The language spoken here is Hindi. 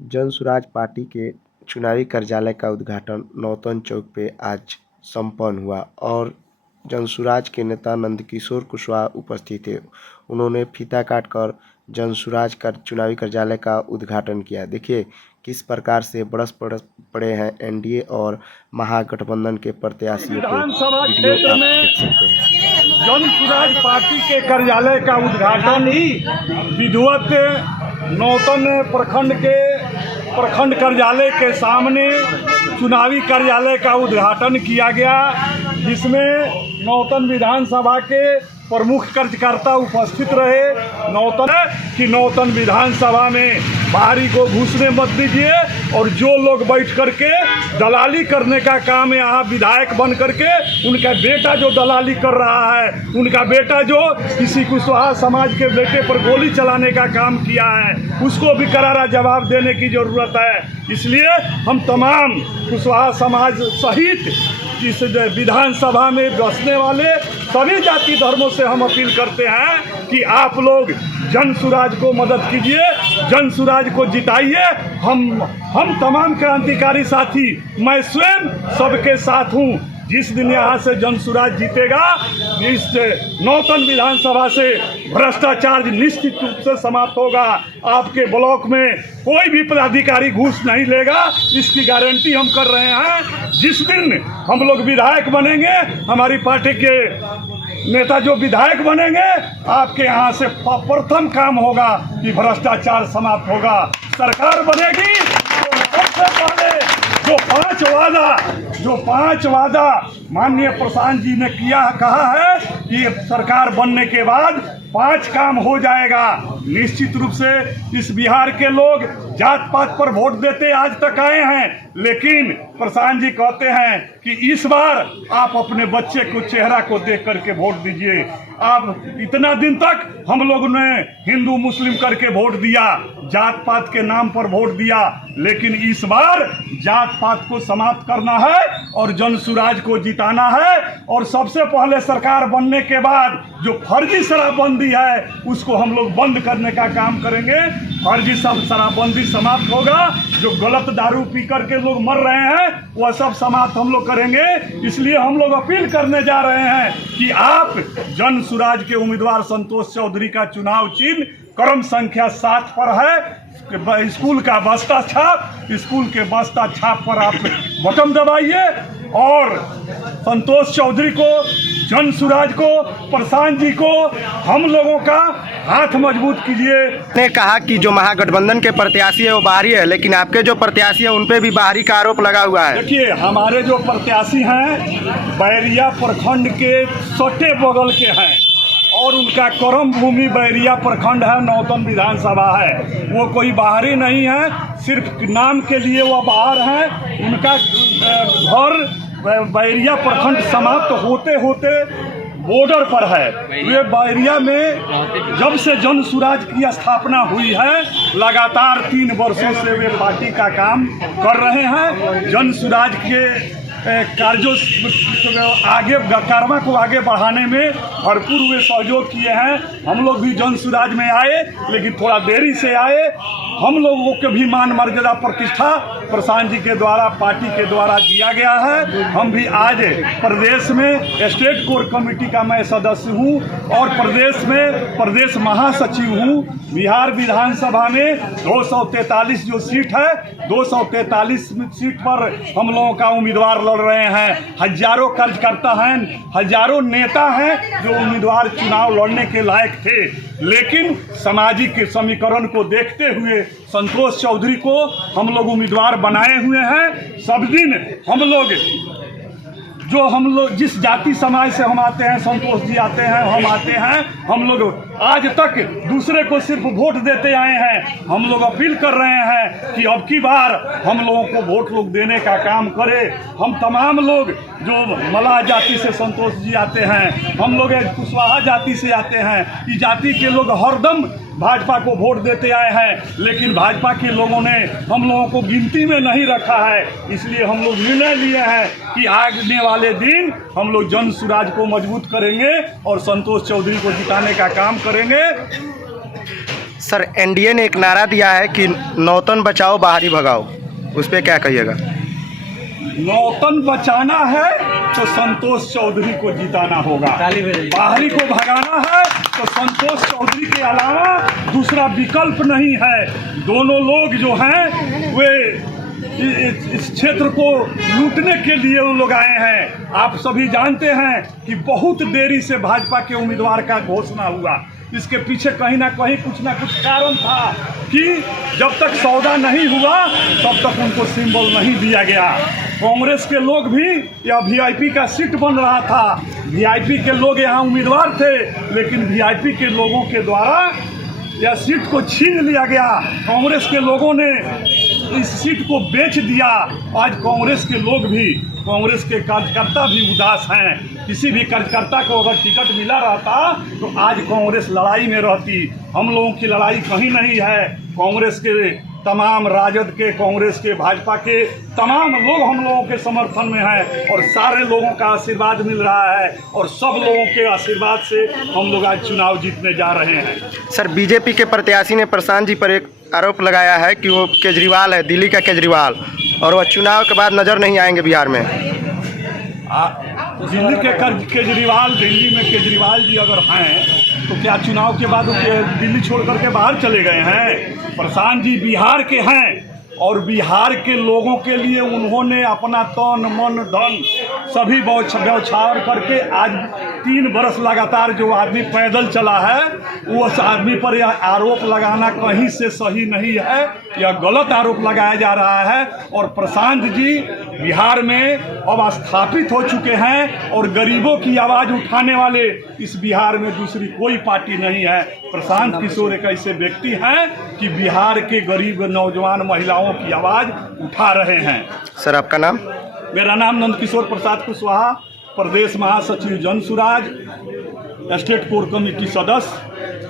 जनसुराज पार्टी के चुनावी कार्यालय का उद्घाटन नौतन चौक पे आज संपन्न हुआ और जनसुराज के नेता नंदकिशोर कुशवाहा उपस्थित थे। उन्होंने फीता काटकर जनसुराज का चुनावी कार्यालय का उद्घाटन किया। देखिए किस प्रकार से बरस पड़े हैं एनडीए और महागठबंधन के प्रत्याशियों विधानसभा क्षेत्र में जनसुराज पार्टी के कार्यालय का उद्घाटन विधिवत नौतन प्रखंड के प्रखंड कार्यालय के सामने चुनावी कार्यालय का उद्घाटन किया गया, जिसमें नौतन विधानसभा के प्रमुख कार्यकर्ता उपस्थित रहे। नौतन विधानसभा में बाहरी को घुसने मत दीजिए और जो लोग बैठ करके दलाली करने का काम यहाँ विधायक बन करके उनका बेटा जो दलाली कर रहा है, उनका बेटा जो किसी कुशवाहा समाज के बेटे पर गोली चलाने का काम किया है, उसको भी करारा जवाब देने की जरूरत है। इसलिए हम तमाम कुशवाहा समाज सहित इस विधानसभा में बसने वाले सभी जाति धर्मों से हम अपील करते हैं कि आप लोग जनसुराज को मदद कीजिए, जनसुराज को जिताइए। हम तमाम क्रांतिकारी साथी, मैं स्वयं सबके साथ हूँ। जिस दिन यहाँ से जनसुराज जीतेगा, इस नौतन विधानसभा से भ्रष्टाचार निश्चित रूप से समाप्त होगा। आपके ब्लॉक में कोई भी पदाधिकारी घूस नहीं लेगा, इसकी गारंटी हम कर रहे हैं। जिस दिन हम लोग विधायक बनेंगे, हमारी पार्टी के नेता जो विधायक बनेंगे, आपके यहाँ से प्रथम काम होगा कि भ्रष्टाचार समाप्त होगा। सरकार बनेगी तो सबसे पहले जो पांच वादा माननीय प्रशांत जी ने कहा है कि सरकार बनने के बाद 5 काम हो जाएगा। निश्चित रूप से इस बिहार के लोग जात पात पर वोट देते आज तक आए हैं, लेकिन प्रशांत जी कहते हैं कि इस बार आप अपने बच्चे को चेहरा को देख करके वोट दीजिए। आप इतना दिन तक हम लोगों ने हिंदू मुस्लिम करके वोट दिया, जात पात के नाम पर वोट दिया, लेकिन इस बार जात पात को समाप्त करना है और जनसुराज को जिताना है। और सबसे पहले सरकार बनने के बाद जो फर्जी शराबबंदी है उसको हम लोग बंद करने का काम करेंगे। फर्जी शराबबंदी समाप्त होगा, जो गलत दारू पी करके लोग मर रहे हैं वह सब समाप्त हम लोग करेंगे। इसलिए हम लोग अपील करने जा रहे हैं कि आप जनसुराज के उम्मीदवार संतोष चौधरी का चुनाव चिन्ह क्रम संख्या 7 पर है, स्कूल का बस्ता छाप, स्कूल के बस्ता छाप पर आप बटन दबाइए और संतोष चौधरी को, जनसुराज को, प्रशांत जी को, हम लोगों का हाथ मजबूत कीजिए। ने कहा कि जो महागठबंधन के प्रत्याशी है वो बाहरी है, लेकिन आपके जो प्रत्याशी है उन पे भी बाहरी का आरोप लगा हुआ है। देखिए, हमारे जो प्रत्याशी हैं बैरिया प्रखंड के सटे बगल के हैं और उनका कर्म भूमि बैरिया प्रखंड है, नौतन विधानसभा है। वो कोई बाहरी नहीं है, सिर्फ नाम के लिए वो बाहर हैं। उनका घर बैरिया प्रखंड समाप्त होते होते बॉर्डर पर है। वे बैरिया में जब से जनसुराज की स्थापना हुई है, लगातार 3 वर्षों से वे पार्टी का काम कर रहे हैं। जनसुराज के कार्यों को आगे बढ़ाने में भरपूर वे सहयोग किए हैं। हम लोग भी जनसुराज में आए, लेकिन थोड़ा देरी से आए। हम लोगों के भी मान मर्यादा प्रतिष्ठा प्रशांत जी के द्वारा, पार्टी के द्वारा दिया गया है। हम भी आज प्रदेश में स्टेट कोर कमेटी का मैं सदस्य हूं और प्रदेश में प्रदेश महासचिव हूं। बिहार विधानसभा में 243 जो सीट है, 243 सीट पर हम लोगों का उम्मीदवार लड़ रहे हैं। हजारों कार्यकर्ता हैं, हजारों नेता हैं जो उम्मीदवार चुनाव लड़ने के लायक थे, लेकिन सामाजिक समीकरण को देखते हुए संतोष चौधरी को हम लोग उम्मीदवार बनाए हुए हैं। सब दिन हम लोग जिस जाति समाज से हम आते हैं, संतोष जी आते हैं, हम आते हैं, हम लोग आज तक दूसरे को सिर्फ वोट देते आए हैं। हम लोग अपील कर रहे हैं कि अब की बार हम लोगों को वोट लोग देने का काम करें। हम तमाम लोग जो मलाह जाति से संतोष जी आते हैं, हम लोग कुशवाहा जाति से आते हैं, इस जाति के लोग हरदम भाजपा को वोट देते आए हैं, लेकिन भाजपा के लोगों ने हम लोगों को गिनती में नहीं रखा है। इसलिए हम लोग निर्णय लिए हैं कि आने वाले दिन हम लोग जनसुराज को मजबूत करेंगे और संतोष चौधरी को जिताने का काम करेंगे। सर, एनडीए ने एक नारा दिया है कि नौतन बचाओ बाहरी भगाओ, उस पर क्या कहिएगा? नौतन बचाना है तो संतोष चौधरी को जिताना होगा, बाहरी को भगाना है तो संतोष चौधरी के अलावा दूसरा विकल्प नहीं है। दोनों लोग जो हैं वे इस क्षेत्र को लूटने के लिए वो लोग आए हैं। आप सभी जानते हैं कि बहुत देरी से भाजपा के उम्मीदवार का घोषणा हुआ। इसके पीछे कहीं ना कुछ कारण था कि जब तक सौदा नहीं हुआ तब तक उनको सिंबल नहीं दिया गया। कांग्रेस के लोग भी या वीआईपी का सीट बन रहा था, वीआईपी के लोग यहाँ उम्मीदवार थे, लेकिन वीआईपी के लोगों के द्वारा यह सीट को छीन लिया गया। कांग्रेस के लोगों ने इस सीट को बेच दिया। आज कांग्रेस के लोग भी, कांग्रेस के कार्यकर्ता भी उदास हैं। किसी भी कार्यकर्ता को अगर टिकट मिला रहता तो आज कांग्रेस लड़ाई में रहती। हम लोगों की लड़ाई कहीं नहीं है। कांग्रेस के तमाम, राजद के, कांग्रेस के, भाजपा के तमाम लोग हम लोगों के समर्थन में हैं और सारे लोगों का आशीर्वाद मिल रहा है और सब लोगों के आशीर्वाद से हम लोग आज चुनाव जीतने जा रहे हैं। सर, बीजेपी के प्रत्याशी ने प्रशांत जी पर एक आरोप लगाया है कि वो केजरीवाल है, दिल्ली का केजरीवाल, और वह चुनाव के बाद नज़र नहीं आएंगे बिहार में। दिल्ली के केजरीवाल, दिल्ली में केजरीवाल जी अगर हैं तो क्या चुनाव के बाद दिल्ली छोड़ करके बाहर चले गए हैं? प्रशांत जी बिहार के हैं और बिहार के लोगों के लिए उन्होंने अपना तन मन धन सभी बौछार करके आज 3 बरस लगातार जो आदमी पैदल चला है उस आदमी पर यह आरोप लगाना कहीं से सही नहीं है। यह गलत आरोप लगाया जा रहा है और प्रशांत जी बिहार में अब स्थापित हो चुके हैं और गरीबों की आवाज़ उठाने वाले इस बिहार में दूसरी कोई पार्टी नहीं है। प्रशांत किशोर एक ऐसे व्यक्ति हैं कि बिहार के गरीब नौजवान महिलाओं की आवाज़ उठा रहे हैं। सर, आपका नाम? मेरा नाम नंदकिशोर प्रसाद कुशवाहा, प्रदेश महासचिव जनसुराज, स्टेट कोर कमेटी सदस्य।